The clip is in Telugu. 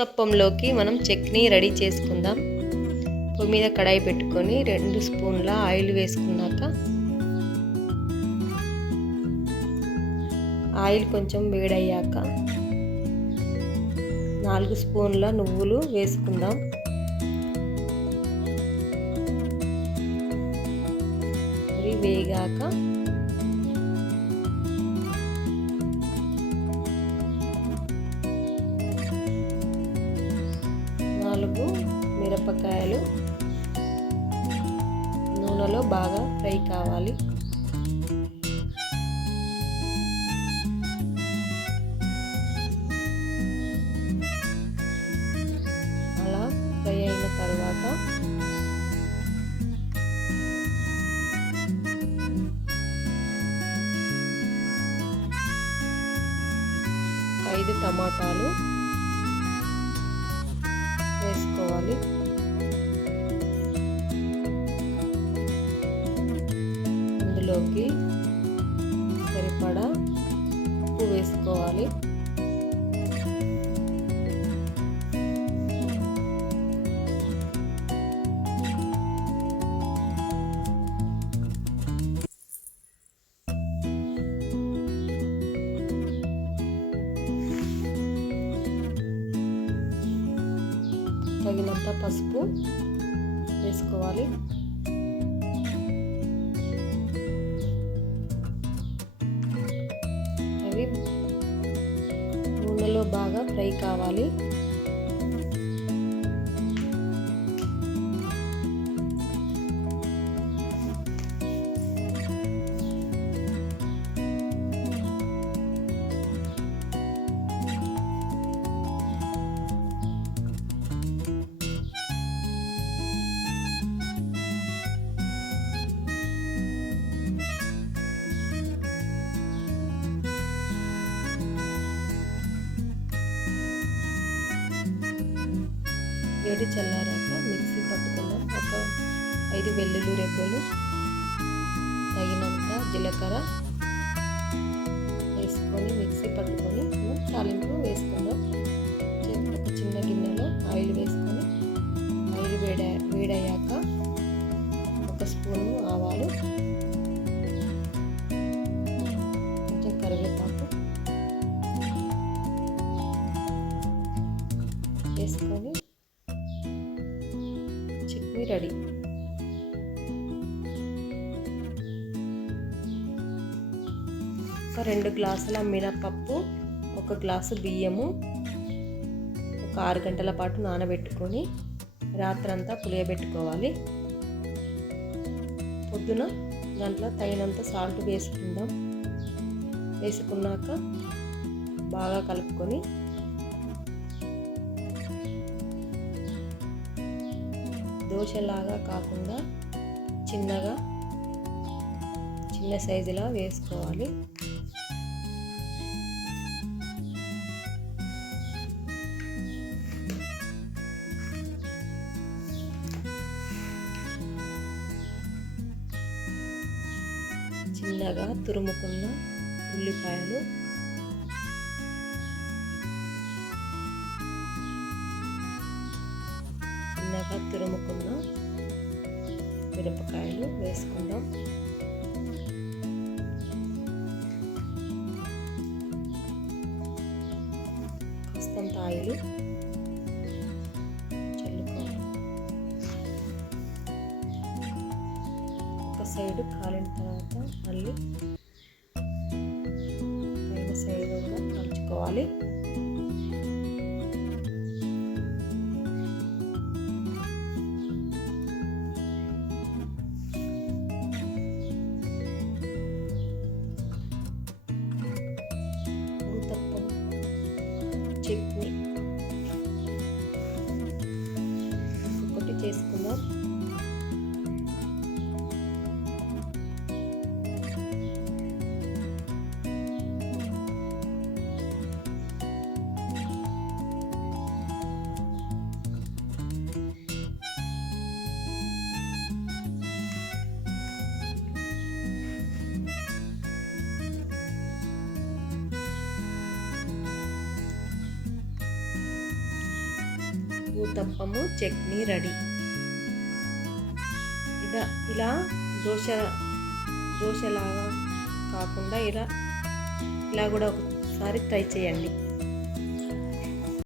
ఊతప్పంలోకి మనం చట్నీ రెడీ చేసుకుందాం. పొయ్యి మీద కడాయి పెట్టుకొని 2 స్పూన్ల ఆయిల్ వేసుకున్నాక ఆయిల్ కొంచెం వేడయ్యాక 4 స్పూన్ల నువ్వులు వేసుకుందాం. అవి వేగాక మిరపకాయలు నూనెలో బాగా ఫ్రై కావాలి. అలా ఫ్రై అయిన తర్వాత 5 టమాటాలు వేసుకోవాలి. అందులోకి సరిపడా ఉప్పు వేసుకోవాలి. తగినంత పసుపు వేసుకోవాలి. అవి నూనెలో బాగా ఫ్రై కావాలి. వేడి చల్లారాక మిక్సీ పట్టుకుందాం. ఒక 5 వెల్లుల్లి రెబ్బలు, తగినంత జీలకర్ర వేసుకొని మిక్సీ పట్టుకొని తాలింపు వేసుకుందాం. ఒక చిన్న గిన్నెలో ఆయిల్ వేసుకొని ఆయిల్ వేడయ్యాక 1 స్పూను ఆవాలు, కొంచెం కరివేపాకు వేసుకొని చట్నీ రెడీ. ఒక 2 గ్లాసుల మినపప్పు, 1 గ్లాసు బియ్యము ఒక 6 గంటల పాటు నానబెట్టుకొని రాత్రంతా పులియబెట్టుకోవాలి. పొద్దున దాంట్లో తగినంత సాల్ట్ వేసుకుందాం. వేసుకున్నాక బాగా కలుపుకొని దోశలాగా కాకుండా చిన్న సైజులా వేసుకోవాలి. చిన్నగా తురుముకున్న ఉల్లిపాయలు, చిన్నగా తురుముకున్న మిరపకాయలు వేసుకుందాం. కాస్తంత ఆయిల్ చల్లుకోవాలి. ఒక సైడు కాలిన తర్వాత మళ్ళీ పైన సైడ్ కూడా కాల్చుకోవాలి. చట్నీ ఒకటి చేసుకుందాం. ఊతప్పము చట్నీ రెడీ. ఇలా దోశలాగా కాకుండా ఇలా కూడా ఒకసారి ట్రై చేయండి.